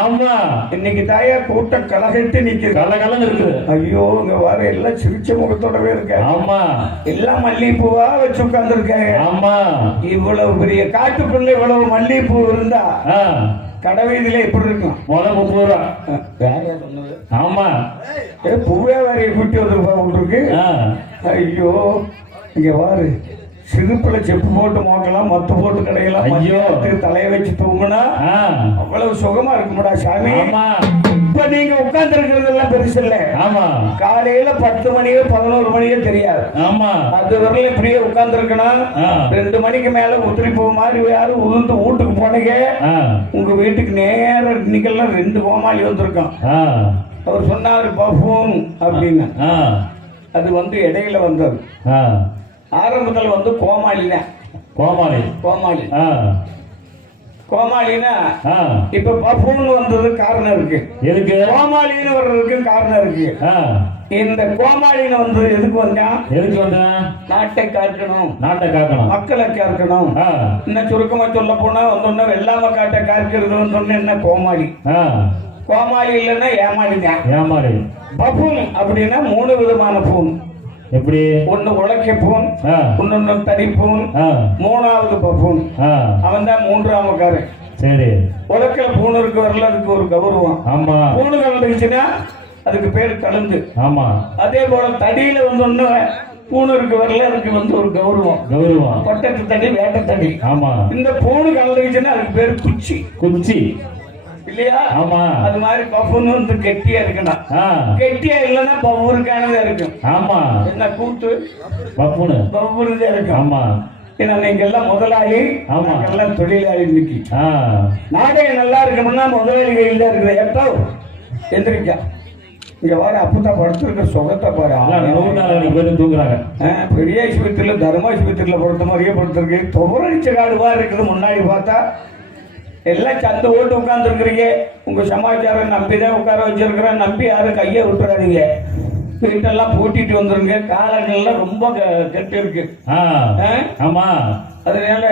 ஆமா இன்னைக்கு தாயா கூட்டம் கலகட்டு நிக்குது, கலகலன்னு இருக்குது. ஐயோ இங்க வர எல்லாம் சிரிச்ச முகத்தோடவே இருக்க. ஆமா, எல்லாம் மல்லிகைப்பூவா வச்சு உட்கார்ந்து இருக்காங்க. ஆமா, இவ்வளவு பெரிய காட்டுக்குள்ள இவ்வளவு மல்லிகைப்பூ இருந்தா கடவையில எப்படி இருக்கும்? முதல் 30 ரூபா. ஆமா, பூவே வரைய கூட்டி வந்துருப்பா உங்களுக்கு. ஐயோ இங்க வாரு, சிறுப்புல செப்பு போட்டு மோக்கலாம், மத்து போட்டு கடையெல்லாம், தலைய வச்சு தூங்குனா அவ்வளவு சுகமா இருக்குமாடா சாமி. இப்ப நீங்க உட்கார்ந்து இருக்கிறது எல்லாம் பெருசு இல்ல. ஆமா, காலையில 10 மணியோ 11 மணியோ தெரியாது. ஆமா, அது வரல இப்படியே உட்கார்ந்து இருக்கணும். 2 மணிக்கு மேல உதிரி பூ மாதிரி யாரும் உளுந்து வீட்டுக்கு போனீங்க, உங்க வீட்டுக்கு நேர இன்னைக்கெல்லாம் 2 கோமாளி வந்திருக்கோம். அவர் சொன்னாரு பஃபூன் அப்படின்னு. அது வந்து இடையில வந்தது. ஆரம்பத்தில் வந்து கோமாளினா கோமாளினா இப்ப பஃபூன் வந்தது காரணம் இருக்கு. எதுக்கு கோமாளின்னு வர்றதுக்கு காரணம் இருக்கு. இந்த கோமாளின்னு வந்தது எதுக்கு வந்தா? நாட்டை காக்கணும், மக்களை காக்கணும். இன்னும் சுருக்கமா சொல்ல போனா வந்தோன்னா வெள்ளாம காட்டை காக்கிறது சொன்ன என்ன கோமாளி. கோமாளி இல்லைன்னா ஏமாளி. பஃபூன் அப்படின்னா 3 விதமான பூன். எப்படி? ஒன்னு உலக்க பூன், இன்னொன்னு தடி பூன், 3வது பஃபூன். அவன் தான் 3ஆமக்காரன். சரி, உலக்கல பூன் இருக்கு வரல, அதுக்கு ஒரு கௌரவம். ஆமா, பூனு கலந்துச்சுன்னா அதுக்கு பேரு கலந்து. ஆமா, அதே போல தடியில வந்து ஒண்ணு பூனு இருக்கு வரல, அதுக்கு வந்து ஒரு கௌரவம். கொட்டத்து தடி, வேட்ட தடி. ஆமா, இந்த பூனு கலந்துச்சுன்னா அதுக்கு பேரு குச்சி இல்லையா? ஆமா, அது மாதிரி பஃபூன் வந்து கெட்டியா இருக்கணும். கெட்டியா இல்லைன்னா பஃபூனுக்கானதா இருக்கும். ஆமா, என்ன கூத்து பஃபூன் தான் இருக்கும். ஆமா, ஏன்னா நீங்க எல்லாம் முதலாளி, எல்லாம் தொழிலாளி. இன்னைக்கு நாடகம் நல்லா இருக்கணும்னா முதலாளி கையில் தான் இருக்குது. எப்போ எந்திரிக்கா இங்க வர அப்பதான் படுத்துருக்க சுகத்தை பாரு. தூங்குறாங்க. பெரிய ஆஸ்பத்திரியில தர்மாஸ்பத்திரியில பொறுத்த மாதிரியே படுத்திருக்கு. துவரடிச்ச காடுவா இருக்குது. முன்னாடி பார்த்தா எல்லாம் சந்த ஓட்டு உட்கார்ந்து இருக்கிறீங்க. உங்க சமாச்சாரம் நம்பிதான் உட்கார வச்சிருக்கிறேன். நம்பி யாரும் கையை விட்டுறாதீங்க. வீட்டெல்லாம் பூட்டிட்டு வந்துருங்க. காலங்கள்லாம் ரொம்ப கெட்டு இருக்கு. ஆமா, அதனால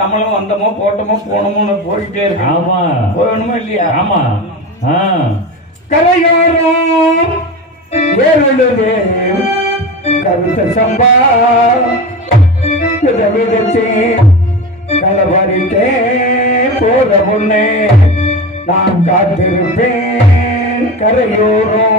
நம்மளும் வந்தோமோ போட்டோமோ போனோமோ போயிட்டே இருக்கு. ஆமா, போகணுமா இல்லையா? ஆமா, கரையோரம் ஏறுவது கருத்த சம்பா கலவரிக்கே போற முன்னே நான் காத்திருப்பேன் கரையோரம்.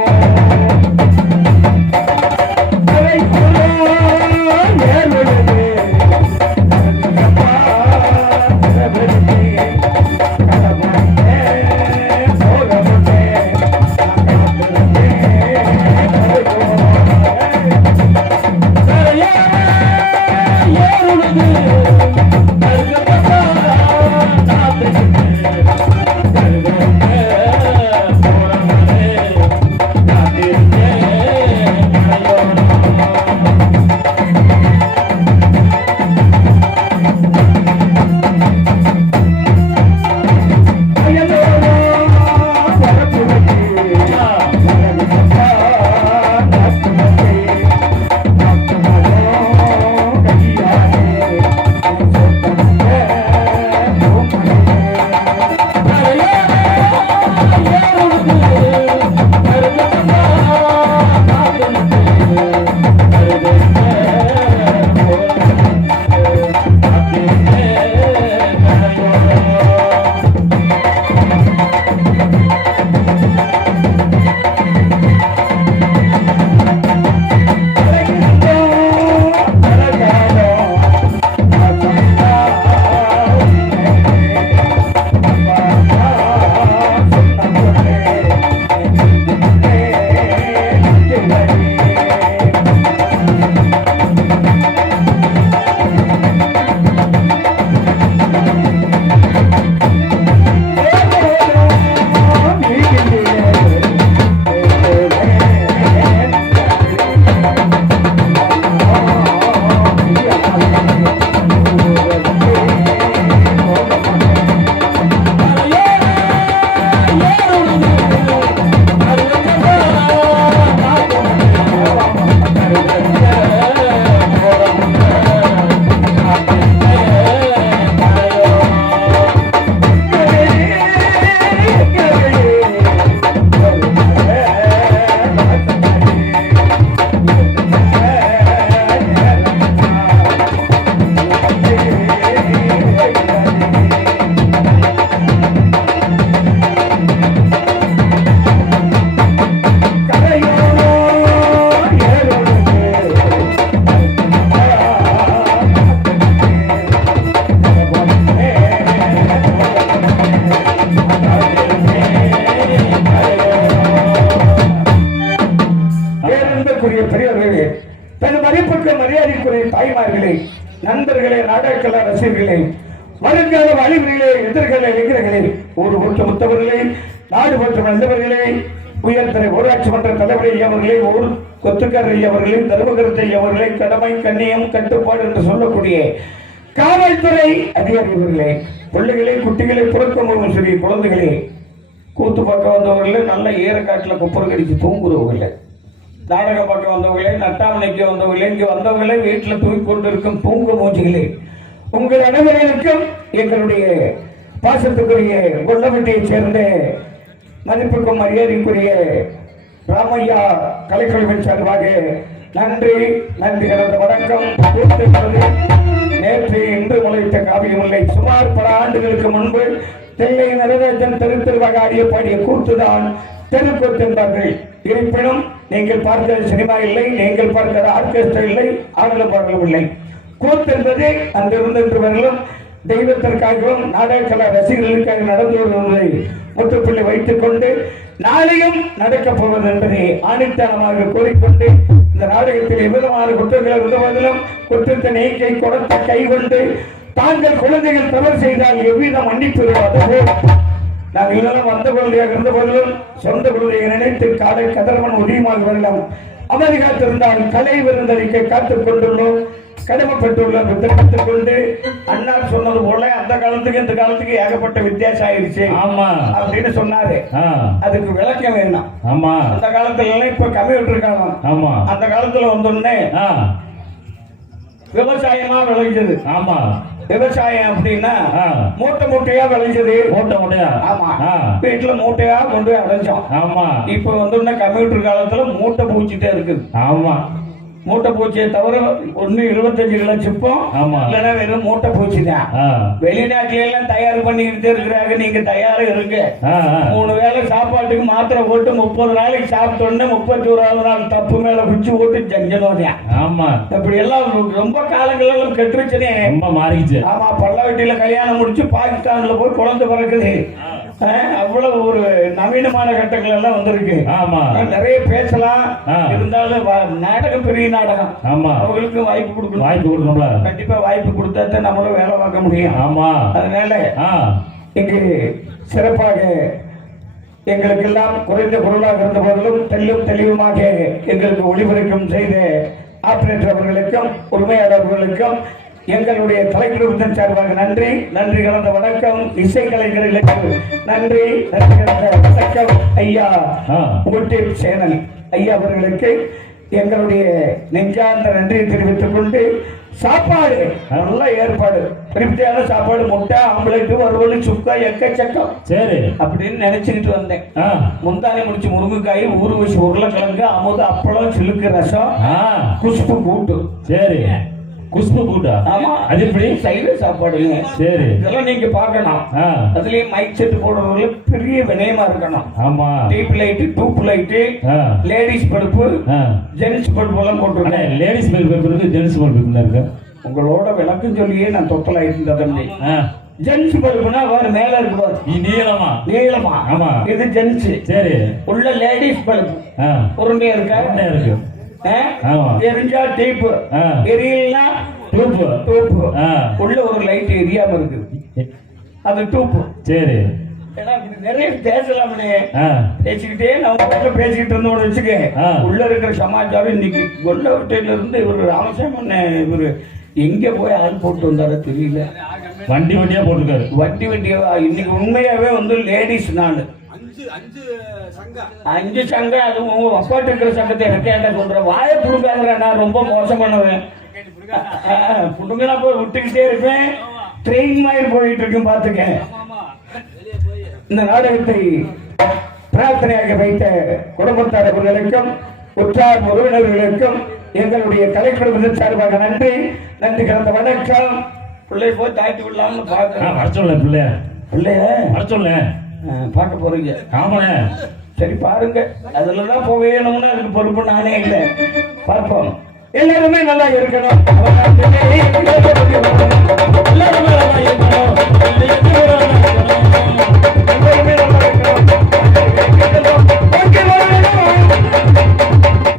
நண்பர்களே, நாடகக்கலா ரசிகர்களே, வருங்கால வழிமுறைகளே, எதிர்கால இளைஞர்களே, ஊர் போற்ற முத்தவர்களே, நாடு போற்ற நல்லவர்களே, உயர்தர ஊராட்சி மன்ற தலைவர் அவர்களே, ஊர் கொத்துக்காரர் அவர்களே, தர்மகரத்தை அவர்களே, கடமை கண்ணியம் கட்டுப்பாடு என்று சொல்லக்கூடிய காவல்துறை அதிகாரிகளே, பிள்ளைகளே, குட்டிகளை, புறக்கமும் சரி குழந்தைகளே, கூத்து பார்க்க வந்தவர்களே, நல்ல ஈரக்காட்டில் குப்புறம் கடிச்சு தூங்குறவர்களே, நாடகம் பார்க்க வந்தவர்களே, நட்டாமணைக்கு வந்தவர்களே, இங்கு வந்தவர்களே, வீட்டில் தூங்கி கொண்டிருக்கும் தூங்க மூஞ்சிகளே, உங்கள் அனைவர்களுக்கும் எங்களுடைய பாசத்துக்குரிய கொல்லப்பட்டியைச் சேர்ந்த மதிப்புக்கும் மரியாதைக்குரிய ராமையா கலைக்குழுவின் சார்பாக நன்றி நன்றி கலந்த வணக்கம். நேற்று இன்று முளைத்த காவியம் இல்லை. சுமார் பல ஆண்டுகளுக்கு முன்பு தெல்லை நடராஜன் தெருவாக ஆடிய பாடிய கூத்துதான் தெருக்கூத்து என்பார்கள். இருப்பினும் நீங்கள் பார்க்கிற சினிமா இல்லை, நீங்கள் பார்க்கிற ஆர்கெஸ்ட்ரா இல்லை, ஆடலும் பாடலும் இல்லை. கூத்து என்பது அங்கிருந்து இன்றுவர்களும் தெய்வத்திற்காகவும் நாடகக்கலா ரசிகர்களுக்காக நடந்து வருவதை முற்றுப்புள்ளி வைத்துக் கொண்டு நாளையும் நடக்கப் போவது என்பதை ஆணித்தனமாக கூறிக்கொண்டு இந்த நாடகத்தில் எவ்விதமான குற்றங்களை உதவுவதிலும் குற்றத்தை நீக்கை கொடுத்த கை கொண்டு தாங்கள் குழந்தைகள் தவறு செய்தால் எவ்விதம் மன்னிப்பு விடுவார்களோ நாங்கள் இதெல்லாம் வந்த குழந்தையாக இருந்த போதிலும் சொந்த குழந்தையை நினைத்து காலை கதிரவன் உதயமாக வரலாம் அமைதி காத்திருந்தால் கலை விருந்தளிக்க காத்துக் கொண்டுள்ளோம், கடமைப்பட்டுள்ளோம். தெரிவித்துக் கொண்டு அண்ணா சொன்னது போல அந்த காலத்துக்கு இந்த காலத்துக்கு ஏகப்பட்ட வித்தியாசம் ஆயிடுச்சு ஆமா அப்படின்னு சொன்னாரு. அதுக்கு விளக்கம் வேணும். ஆமா, அந்த காலத்துல எல்லாம் இப்ப கம்ப்யூட்டர் இருக்காங்க. ஆமா, அந்த காலத்துல வந்தோடனே விவசாயமா விளைஞ்சது. ஆமா, விவசாயம் அப்படின்னா மூட்டை மூட்டையா விளைஞ்சது. மூட்டை மூட்டையா? ஆமா, வீட்டுல மூட்டையா கொண்டு போய் அடைஞ்சோம். ஆமா, இப்ப வந்து கம்ப்யூட்டர் காலத்துல மூட்டை பூச்சிட்டே இருக்குது. ஆமா, மூட்டை பூச்சியை தவிர ஒண்ணு 25 கிலோ சிப்பம் இல்லைன்னா வெறும் மூட்டை பூச்சி தான். வெளிநாட்டுல எல்லாம் தயார் பண்ணிக்கிட்டே இருக்கிறாங்க. நீங்க தயாரா இருங்க. 3 வேளை சாப்பாட்டுக்கு மாத்திரை போட்டு 30 நாளைக்கு சாப்பிட்டோன்னு 31வது நாள் தப்பு மேல குச்சி போட்டு ஜஞ்சனோம். ஆமா, இப்படி எல்லாம் ரொம்ப காலங்களெல்லாம் கெட்டுருச்சுனே, ரொம்ப மாறிடுச்சு. ஆமா, பல்லவட்டியில கல்யாணம் முடிச்சு பாகிஸ்தான்ல போய் குழந்தை பிறக்குது. அவ்வளவு ஒரு நவீனமான கட்டங்கள் எல்லாம் வந்திருக்கு. ஆமா, நிறைய பேசலாம். இருந்தாலும் நாடகம் பெரிய நாடகம். ஆமா, அவங்களுக்கு வாய்ப்பு கொடுக்கணும். கண்டிப்பா வாய்ப்பு கொடுத்தா நம்மளும் வேலை பார்க்க முடியும். ஆமா, அதனால இங்கு சிறப்பாக எங்களுக்கு எல்லாம் குறைந்த பொருளாக இருந்த போதிலும் தெல்லும் தெளிவுமாக எங்களுக்கு ஒளிபரப்பும் செய்த ஆபரேட்டர் அவர்களுக்கும் உரிமையாளர்களுக்கும் எங்களுடைய கலைக்குழுவின் சார்பாக நன்றி நன்றி கலந்த வணக்கம். இசை கலைஞர்களுக்கு நன்றி நன்றி கலந்த வணக்கம். ஐயா யூடியூப் சேனல் ஐயா அவர்களுக்கு எங்களுடைய நெஞ்சார்ந்த நன்றியை தெரிவித்துக் கொண்டு சாப்பாடு நல்ல ஏற்பாடு, திருப்தியான சாப்பாடு, முட்டை, ஆம்பளைட்டு, வறுவல், சுக்கா, எக்கச்சக்கம். சரி அப்படின்னு நினைச்சுக்கிட்டு வந்தேன். முந்தானி முடிச்சு முருங்கைக்காய், ஊறு வச்சு உருளைக்கிழங்கு, அமுது, அப்பளம், சிலுக்கு ரசம், குஷ்பு கூட்டு. சரி, குஷ்பு கூட்டா? ஆமா, அது எப்படி சைவ சாப்பாடு. சரி, இதெல்லாம் நீங்க பார்க்கணும். அதுலயும் மைக் செட் போடுறதுல பெரிய வினயமா இருக்கணும். ஆமா, deep light, dupe light, ladies bulb, gents bulb எல்லாம் போட்டுருக்கேன். லேடிஸ் பல்பு இருக்கு, ஜென்ஸ் பல்பு இருக்கு. உங்களோட விளக்கம் சொல்லியே நான் தொத்தலாயிட்டு தம்பி. ஜென்ஸ் பல்புனா வேற மேல இருக்கு, நீளமா நீளமா. ஆமா, இது ஜென்ஸ். சரி, உள்ள லேடிஸ் பல்பு பொறுமையா இருக்கு. எரிஞ்சா டீப், எரியலனா டூப். டூப் உள்ள ஒரு லைட் எரியாம இருக்குது, அது டூப். சரி, நிறைய பேசலாம்னே. பேசிக்கிட்டே நம்ம பேசிக்கிட்டு இருந்தோம்னு வச்சுக்க, உள்ள இருக்கிற சமாச்சாரம் இன்னைக்கு கொல்லவட்டையில இருந்து இவரு ராமசாமன் இவரு எங்க போய் ஆள் போட்டு வந்தாரோ தெரியல. வண்டி வண்டியா போட்டுருக்காரு. வண்டி வண்டியா இன்னைக்கு உண்மையாவே வந்து லேடிஸ் நாள் 5 சங்கம். அதுவும் உங்க அப்பாட்டு இருக்கிற சங்கத்தை எனக்கு சொல்ற வாய புடுங்காத, நான் ரொம்ப மோசம் பண்ணுவேன். புடுங்கனா போய் விட்டுக்கிட்டே இருப்பேன். ட்ரெயின் மாதிரி போயிட்டு இருக்கும். பாத்துக்க, இந்த நாடகத்தை பிரார்த்தனையாக வைத்த குடும்பத்தாரர்களுக்கும் உற்றார் உறவினர்களுக்கும் எங்களுடைய கலைக்குழுவின் சார்பாக நன்றி நன்றி கலந்த வணக்கம். பிள்ளை போய் தாய்த்து விடலாம்னு பாக்க வர சொல்ல. பிள்ளைய வர சொல்ல பார்க்க போறீங்க. ஆமா, சரி பாருங்க. அதுலதான் போவேணும்னா அதுக்கு பொறுப்பு நானே இல்லை. பார்ப்போம். எல்லாருமே நல்லா இருக்கணும்.